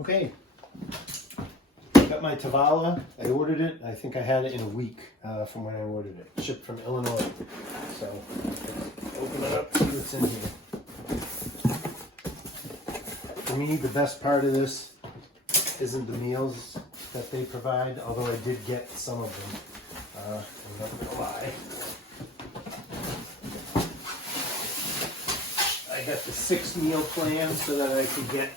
Okay, got my Tovala. I ordered it. I think I had it in a week from when I ordered it. Shipped from Illinois. So, open it up, see what's in here. For me, the best part of this isn't the meals that they provide, although I did get some of them. I'm not gonna lie. I got the 6-meal plan so that I could get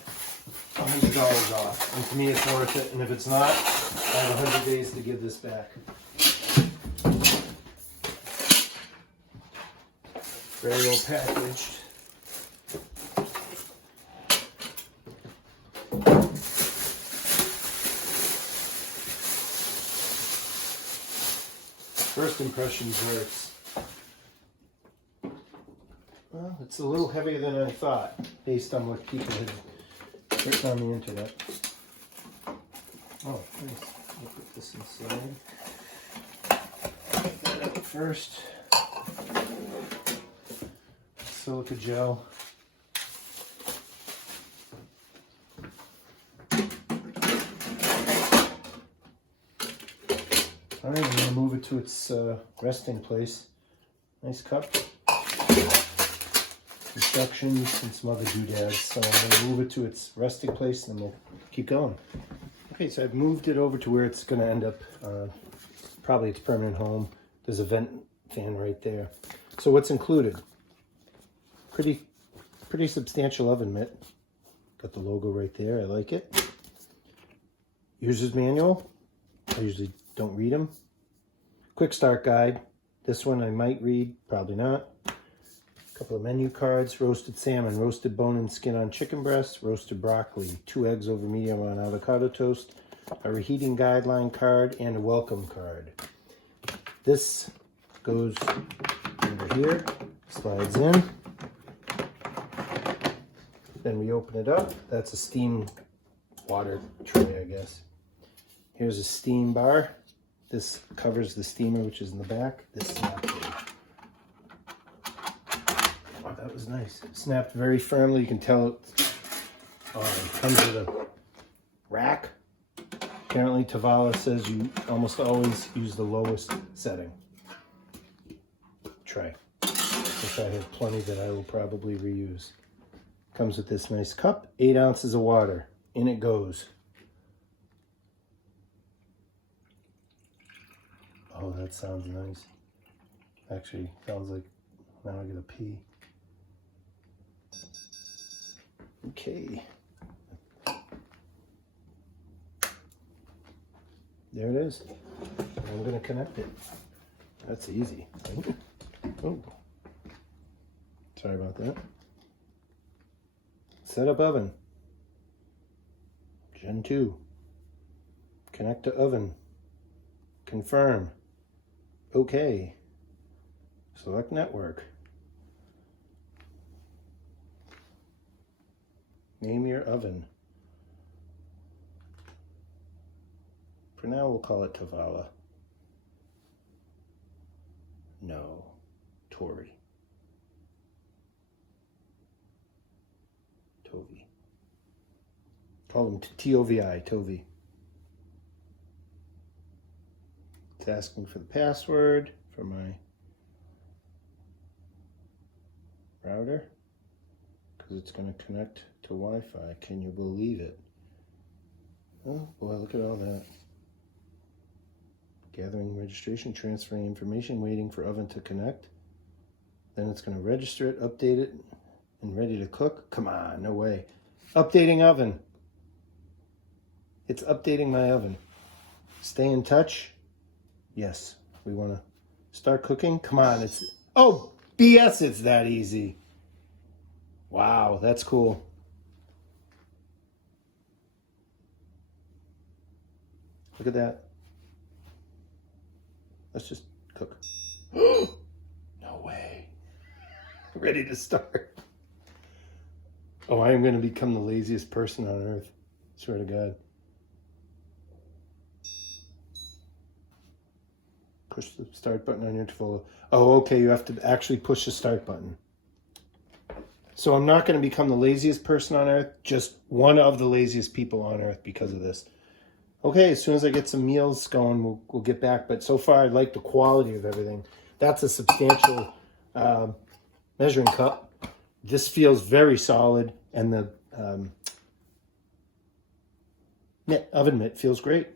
$100 off. And to me, it's worth it. And if it's not, I have 100 days to give this back. Very well packaged. First impressions hurts. Well, it's a little heavier than I thought, based on what people had written on the internet. Oh, nice. I'll put this inside. Get that out first. Silica gel. Alright, I'm going to move it to its resting place. Nice cup. Instructions and some other doodads. So I'm going to move it to its resting place and then we'll keep going. Okay, so I've moved it over to where it's going to end up. Probably its permanent home. There's a vent fan right there. So what's included? Pretty substantial oven mitt. Got the logo right there. I like it. User's manual. I usually don't read them. Quick start guide. This one I might read, probably not. A couple of menu cards. Roasted salmon, roasted bone and skin on chicken breast, roasted broccoli, 2 eggs over medium on avocado toast, a reheating guideline card, and a welcome card. This goes over here, slides in. Then we open it up. That's a steam water tray, I guess. Here's a steam bar. This covers the steamer, which is in the back. This snapped in. Oh, that was nice. It snapped very firmly. You can tell it comes with a rack. Apparently, Tovala says you almost always use the lowest setting tray, which I have plenty that I will probably reuse. Comes with this nice cup, 8 ounces of water. In it goes. Oh, that sounds nice. Actually, sounds like now I gotta pee. Okay. There it is. I'm gonna connect it. That's easy. Oh. Sorry about that. Set up oven. Gen 2. Connect to oven. Confirm. Okay. Select network. Name your oven. For now, we'll call it Tovala. No. Tori. Tovi. Call them T-O-V-I, Tovi. It's asking for the password for my router because it's going to connect to Wi-Fi. Can you believe it? Oh boy, look at all that. Gathering registration, transferring information, waiting for oven to connect. Then it's going to register it, update it, and ready to cook. Come on, no way. Updating oven. It's updating my oven. Stay in touch. Yes, we want to start cooking. Come on, it's... Oh, BS, it's that easy. Wow, that's cool. Look at that. Let's just cook. No way. Ready to start. Oh, I am going to become the laziest person on earth. Swear to God. Push the start button on your Tovala. Oh, okay, you have to actually push the start button. So I'm not going to become the laziest person on earth, just one of the laziest people on earth because of this. Okay, as soon as I get some meals going, we'll get back. But so far, I like the quality of everything. That's a substantial measuring cup. This feels very solid, and the oven mitt feels great.